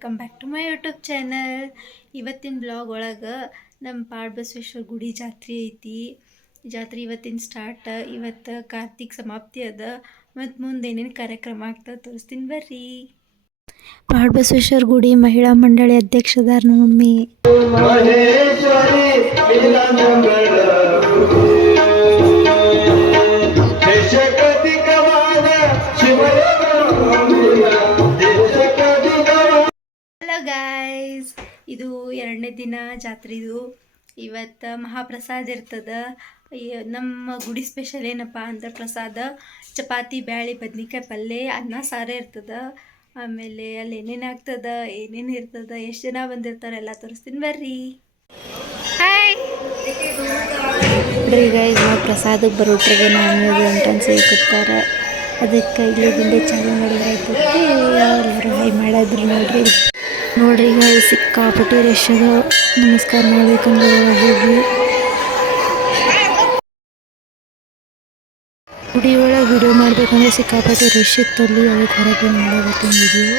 Welcome back to my YouTube channel. ಇವತ್ತಿನ blog ಒಳಗೆ ನಮ್ಮ ಪಾಡ್ಬಸವೇಶ್ವರ ಗುಡಿ ಜಾತ್ರೆ ಐತಿ. ಜಾತ್ರೆ ಇವತ್ತಿನ ಸ್ಟಾರ್ಟ್ ಇವತ್ತು ಕಾರ್ತಿಕ್ ಸಮಾಪ್ತಿ ಅದ. ಮತ್ತು ಮುಂದೆ ಏನೇನು ಕಾರ್ಯಕ್ರಮ ಆಗ್ತದೆ ತೋರಿಸ್ತೀನಿ ಬರ್ರಿ. ಪಾಡ್ಬಸವೇಶ್ವರ ಗುಡಿ ಮಹಿಳಾ ಮಂಡಳಿ ಅಧ್ಯಕ್ಷದಾರ ನಮ್ಮ ಮಮ್ಮಿ. ಮಹೇಶ್ವರಿ ಗಾಯ್ಸ್ ಇದು ಎರಡನೇ ದಿನ ಜಾತ್ರೆದು ಇವತ್ತು ಮಹಾಪ್ರಸಾದ ಇರ್ತದ. ನಮ್ಮ ಗುಡಿ ಸ್ಪೆಷಲ್ ಏನಪ್ಪ ಅಂದ್ರೆ ಪ್ರಸಾದ, ಚಪಾತಿ, ಬ್ಯಾಳಿ, ಬದ್ನಿಕಾಯಿ ಪಲ್ಯ ಅನ್ನ, ಸಾರೇ ಇರ್ತದ. ಆಮೇಲೆ ಅಲ್ಲಿ ಏನೇನು ಆಗ್ತದ, ಏನೇನು ಇರ್ತದ, ಎಷ್ಟು ಜನ ಬಂದಿರ್ತಾರೆ ಎಲ್ಲ ತೋರಿಸ್ತೀನಿ ಬರ್ರಿ. ಹಾಯ್ ನೋಡ್ರಿ ಪ್ರಸಾದಕ್ಕೆ ಬರೋಟ್ರಿಗೆ ನಾನು ಎಂಟ್ರೆನ್ಸ್ ಸಿಗುತ್ತಾರೆ ಅದಕ್ಕೆ ಇಲ್ಲಿಂದ ಚಾಲು ಮಾಡಿದ್ರೆ ಎಲ್ಲರೂ ಹೈ ಮಾಡಿದ್ರು ನೋಡ್ರಿ. ನೋಡ್ರಿ, ಈಗ ಸಿಕ್ಕಾಪಟ್ಟೆ ರಶ್ ಅದ. ನಮಸ್ಕಾರ ಮಾಡ್ಬೇಕಂದ್ರೆ ಗುಡಿ ಒಳಗೆ ವಿಡಿಯೋ ಮಾಡ್ಬೇಕಂದ್ರೆ ಸಿಕ್ಕಾಪಟ್ಟೆ ರಶ್ ಇತ್ತಲ್ಲಿ, ಅದಕ್ಕೆ ಹೊರಗೆ ಮಾಡಾಕತ್ತೀನಿ ವಿಡಿಯೋ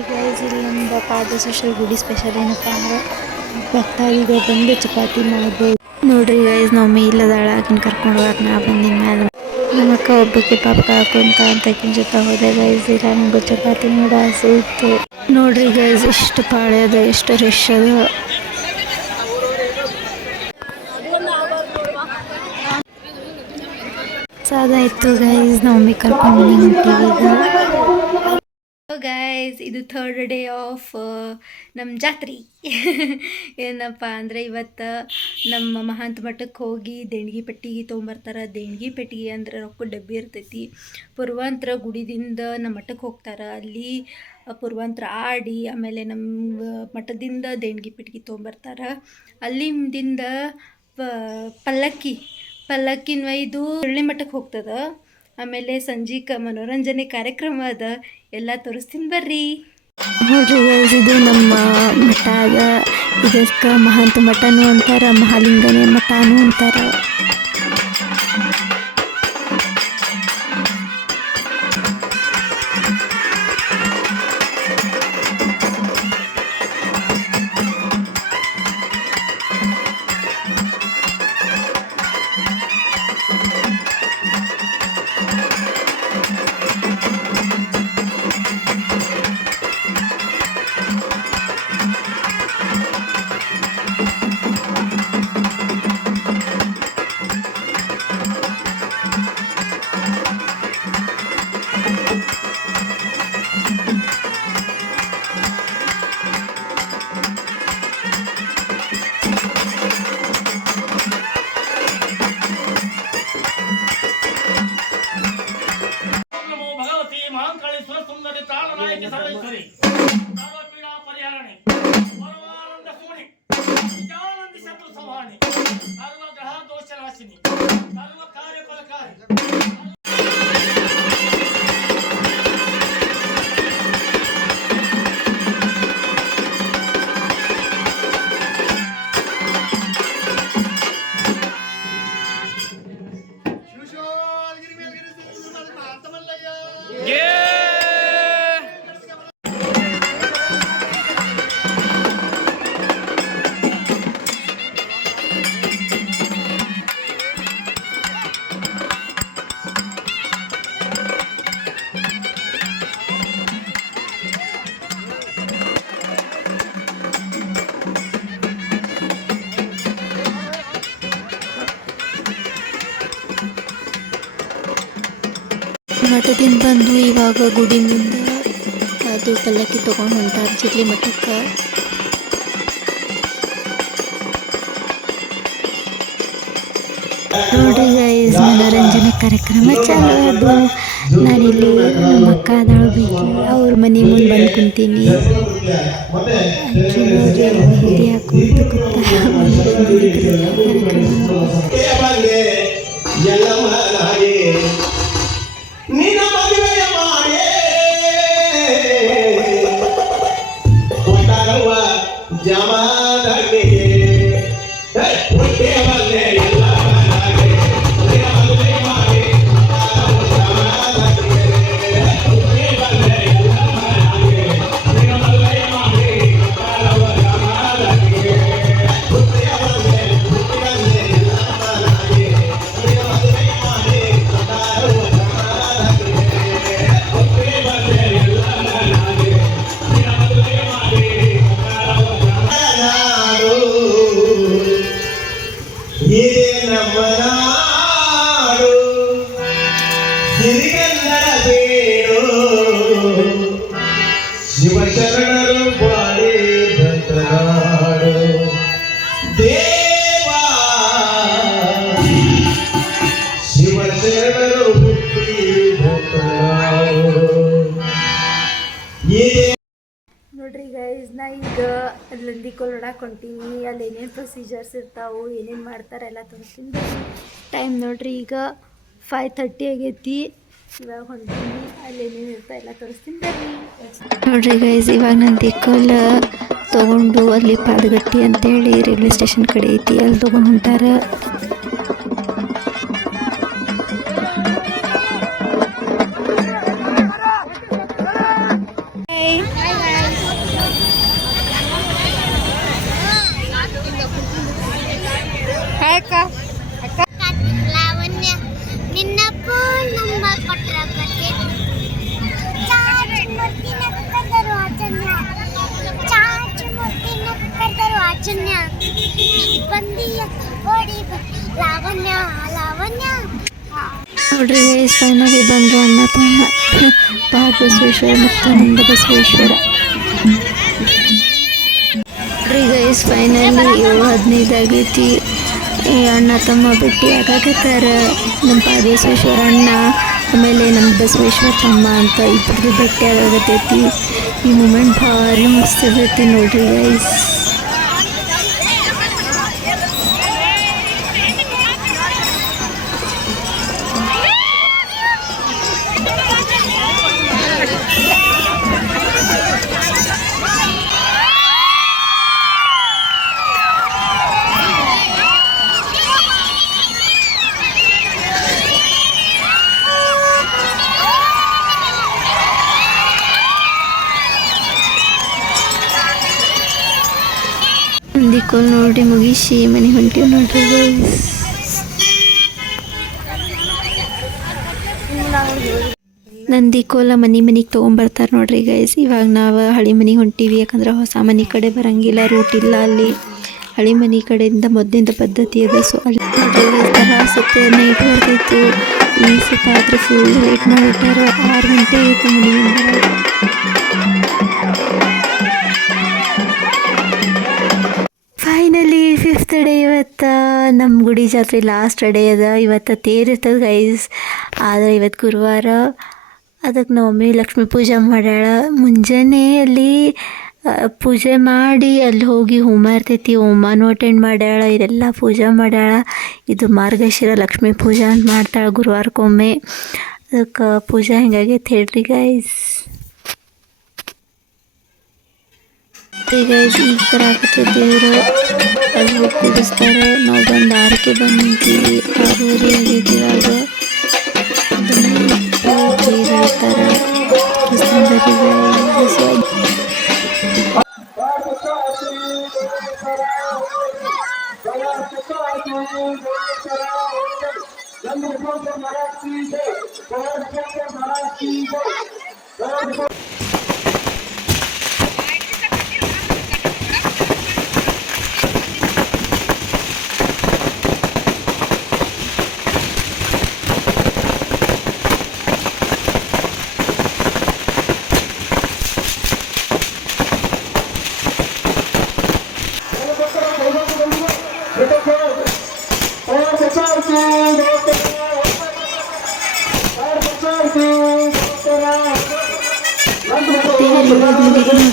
ಈಗ ಇಲ್ಲಿ ನಮ್ದು ಪಾದಶೇಶ್ವರ ಗುಡಿ ಸ್ಪೆಷಲ್ ಏನಪ್ಪ ಅಂದ್ರೆ ಭಕ್ತಾದಿಗೆ ಬಂದು ಚಪಾತಿ ಮಾಡ್ಬೋದು. ನೋಡ್ರಿ ಗೈಸ್ ನಾವು ಮೇಲದಾಳ ಆಕಿನ ಕರ್ಕೊಂಡು ಹೋಗಕ್ಕೆ ನಾ ಬಂದಿನ ಮ್ಯಾಲ. ನಮ್ಮ ಅಕ್ಕ ಒಬ್ಬಕ್ಕೆ ಪಾಪ ಹಾಕೊಂತ ಅಂತ ಜೊತೆ ಹೋದೆ ಗೈಸ್ ಇಲ್ಲ ನಂಗೆ ಚಪಾತಿ ಮಾಡೋ ಆಸೆ ಇತ್ತು. ನೋಡ್ರಿ ಗೈಸ್ ಎಷ್ಟು ಪಾಳೆ ಅದ, ಎಷ್ಟು ರಶ್ ಅದ. ಸಾದಾಯ್ತು ಗೈಸ್ ನಾವು ಒಮ್ಮೆ ಕರ್ಕೊಂಡು ಗೈಸ್ ಇದು ಥರ್ಡ್ ಡೇ ಆಫ್ ನಮ್ಮ ಜಾತ್ರೆ. ಏನಪ್ಪ ಅಂದರೆ ಇವತ್ತು, ನಮ್ಮ ಮಹಾಂತ ಮಠಕ್ಕೆ ಹೋಗಿ ದೇಣಿಗೆ ಪೆಟ್ಟಿಗೆ ತೊಗೊಂಬರ್ತಾರೆ. ದೇಣಿಗೆ ಪೆಟ್ಟಿಗೆ ಅಂದ್ರೆ ರೊಕ್ಕ ಡಬ್ಬಿ ಇರ್ತೈತಿ. ಪೂರ್ವಾಂತರ ಗುಡಿದಿಂದ ನಮ್ಮ ಮಠಕ್ಕೆ ಹೋಗ್ತಾರೆ. ಅಲ್ಲಿ ಪೂರ್ವಾಂತರ ಆಡಿ ಆಮೇಲೆ ನಮ್ಮ ಮಠದಿಂದ ದೇಣಿಗೆ ಪಿಟ್ಗಿ ತೊಗೊಂಬರ್ತಾರೆ. ಅಲ್ಲಿಂದ ಪ- ಪಲ್ಲಕ್ಕಿ, ಪಲ್ಲಕ್ಕಿನ ಒಯ್ದು ಹಳ್ಳಿ ಮಠಕ್ಕೆ ಹೋಗ್ತದ. ಆಮೇಲೆ ಸಂಜೀಕ ಮನೋರಂಜನೆ ಕಾರ್ಯಕ್ರಮ ಅದ. ಎಲ್ಲ ತೋರಿಸ್ತೀನಿ ಬರ್ರಿ. ಇದು ನಮ್ಮ ಮಠ ಅದ. ಇದಕ್ಕೆ ಮಹಾಂತ ಮಠನೂ ಅಂತಾರೆ, ಮಹಾಲಿಂಗನೇ ಮಠನೂ ಅಂತಾರ. 騒いい。ಮಠದಿಂದ ಬಂದು ಇವಾಗ ಗುಡಿ ಮುಂದೆ ಅದು ಪಲ್ಲಕ್ಕಿ ತೊಗೊಂಡು ಹೊಂಟಾರ ಜಿರ್ಲಿ ಮಠಕ್ಕೆ. ನೋಡ್ರಿ ಗೈಸ್ ಮನೋರಂಜನೆ ಕಾರ್ಯಕ್ರಮ ಚಾಲು ಅದು ನಾನಿಲ್ಲಿ ನಮ್ಮ ಅಕ್ಕ ಅದಾಳು ಅವ್ರ ಮನೆ ಮುಂದೆ ಬಂದು ಕುಂತೀನಿ. ಮೆಹಂದಿ ಹಾಕೊಂತ ಕೂತಾಳ ಕಾರ್ಯಕ್ರಮ. ನೋಡ್ರಿ ಅಲ್ಲಿ ಏನೇನು ಪ್ರೊಸೀಜರ್ಸ್ ಇರ್ತಾವು ಏನೇನು ಮಾಡ್ತಾರೆ ಎಲ್ಲ ತೋರಿಸ್ತೀನಿ ಟೈಮ್ ನೋಡ್ರಿ ಈಗ ಫೈವ್ ತರ್ಟಿ ಆಗೈತಿ. ಇವಾಗ ಅಲ್ಲಿ ತೋರಿಸ್ತೀನಿ. ನೋಡ್ರಿ ಗೈಸ್ ಇವಾಗ ನಂದಿಕಲ್ ತಗೊಂಡು ಅಲ್ಲಿ ಪಾದಗಟ್ಟಿ ಅಂತೇಳಿ ರೈಲ್ವೆ ಸ್ಟೇಷನ್ ಕಡೆ ಐತಿ. ಅಲ್ಲಿ ತೊಗೊಂಡು ಹೊಂಟಾರ. ಲಾವಣ್ಯ. ನೋಡ್ರಿ ಗೈಸ್ ಫೈನಲಿ ಬಂದು ಅಣ್ಣ ತಮ್ಮ. ಪಾದ ಬಸವೇಶ್ವರ ಮತ್ತು ನಂದ ಬಸವೇಶ್ವರ. ನೋಡ್ರಿ ಗೈಸ್ ಫೈನಲಿ ಏಳು ಹದಿನೈದು ಆಗೈತಿ. ಅಣ್ಣ ತಮ್ಮ ಭೇಟಿ ಯಾಕಾಕತ್ತಾರ ನಮ್ಮ ಪಾದ ಬಸವೇಶ್ವರ ಅಣ್ಣ, ಆಮೇಲೆ ನಮ್ಮ ಬಸವೇಶ್ವರ ತಮ್ಮ ಅಂತ ಇಬ್ಬರದು ಭೇಟಿ ಆಗತೈತಿ ಈ ಮೂಮೆಂಟ್ ಭಾರಿ ಮಸ್ತ್ ಇರ್ತೈತಿ ನೋಡ್ರಿ ಗೈಸ್ ನಂದಿಕೋಲ್ ನೋಡಿ ಮುಗಿಸಿ, ಮನೆ ಹೊಂಟಿವ್ ನೋಡ್ರಿ ನಂದಿ ಕೋಲ ಮನೆ ಮನೆಗೆ ತೊಗೊಂಬರ್ತಾರೆ ನೋಡ್ರಿ ಗೈಸ್ ಇವಾಗ ನಾವು ಹಳಿ ಮನೆಗೆ ಹೊಂಟೀವಿ, ಯಾಕಂದ್ರೆ ಹೊಸ ಮನೆ ಕಡೆ ಬರಂಗಿಲ್ಲ ರೂಟ್ ಇಲ್ಲ ಅಲ್ಲಿ. ಹಳಿ ಮನೆ ಕಡೆಯಿಂದ ಮೊದಲಿಂದ ಪದ್ಧತಿ ಅದ ಸೊ ಅಲ್ಲಿ ನೈಟ್ ಈ ಸುತ್ತ ಫುಲ್ ಲೇಟ್ ಮಾಡಿಬಿಟ್ಟಾರ ಆರು ಗಂಟೆ ಆಯಿತು ಮನೆಯಿಂದ. ನಮ್ಮ ಗುಡಿ ಜಾತ್ರೆ ಲಾಸ್ಟ್ ಡೇ ಅದ. ಇವತ್ತು ತೇರಿರ್ತದ ಗೈಸ್ ಆದರೆ ಇವತ್ತು ಗುರುವಾರ ಅದಕ್ಕೆ ಮಮ್ಮಿ ಲಕ್ಷ್ಮೀ ಪೂಜೆ ಮಾಡ್ಯಾಳ. ಮುಂಜಾನೆ ಅಲ್ಲಿ ಪೂಜೆ ಮಾಡಿ ಅಲ್ಲಿ ಹೋಗಿ ಹೋಮ ಇರ್ತೈತಿ. ಹೋಮನೂ ಅಟೆಂಡ್ ಮಾಡ್ಯಾಳ. ಇದೆಲ್ಲ ಪೂಜೆ ಮಾಡ್ಯಾಳ. ಇದು ಮಾರ್ಗಶಿರ ಲಕ್ಷ್ಮೀ ಪೂಜೆ ಅಂತ ಮಾಡ್ತಾಳೆ ಗುರುವಾರಕ್ಕೊಮ್ಮೆ. ಅದಕ್ಕೆ ಪೂಜೆ ಹೆಂಗಾಗೈತೆ ಹೇಳ್ರಿ ಗೈಸ್ ಈ ಥರ ಆಗುತ್ತೆ ದೇವರು. ಅಲ್ಲಿ ಹೋಗಿ ಕೂಡಿಸ್ತಾರೆ. ನಾವು ಆರಕ್ಕೆ ಬಂದು ನಿಂತೀವಿ. ಆರೂವರೆ ಹೇಳ್ತಾರೆ. ದೇವ್ರು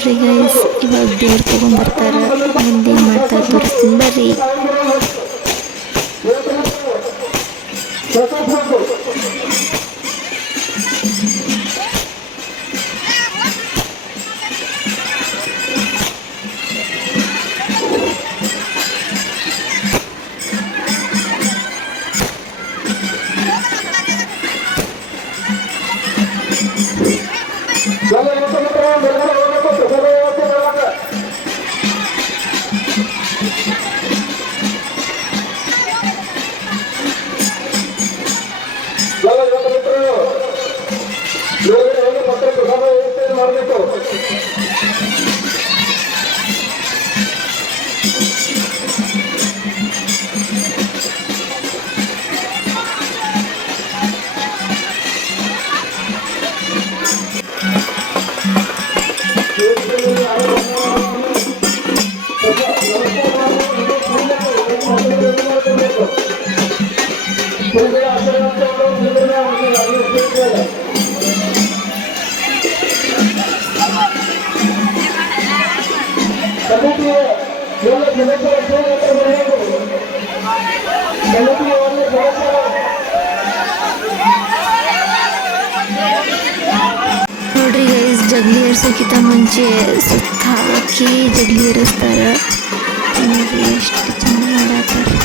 ನೋಡ್ರಿ ಗೈಸ್ ಇವಾಗ ದೇವ್ರು ತೊಗೊಂಬರ್ತಾರೆ. ಮುಂದೆ ಏನು ಮಾಡ್ತಾರೆ ತೋರಿಸ್ತೀನಿ. ಬರ್ರಿ. ಎಲ್ಲ ನೋಡ್ರಿ ಗೈಸ್ ಜಗ್ಲಿಯರ್ ಸಿಕ್ಕಿತ ಮುಂಚೆ ಸುತ್ತ ಹಾಕಿ ಜಗ್ಲಿಯರ್ ಇರ್ತಾರೆ ಎಷ್ಟು ಚೆನ್ನಾಗಿ ಮಾಡಾತಾರೆ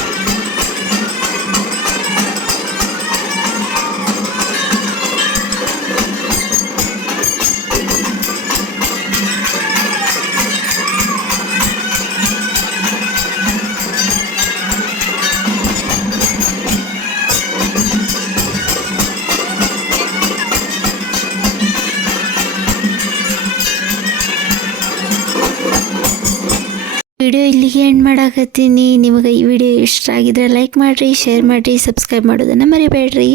ವಿಡಿಯೋ ಇಲ್ಲಿಗೆ ಎಂಡ್ ಮಾಡಾಕತ್ತೀನಿ. ನಿಮಗೆ ಈ ವಿಡಿಯೋ ಇಷ್ಟ ಆಗಿದ್ರೆ ಲೈಕ್ ಮಾಡಿರಿ ಶೇರ್ ಮಾಡಿರಿ ಸಬ್ಸ್ಕ್ರೈಬ್ ಮಾಡೋದನ್ನು ಮರಿಬೇಡ್ರಿ.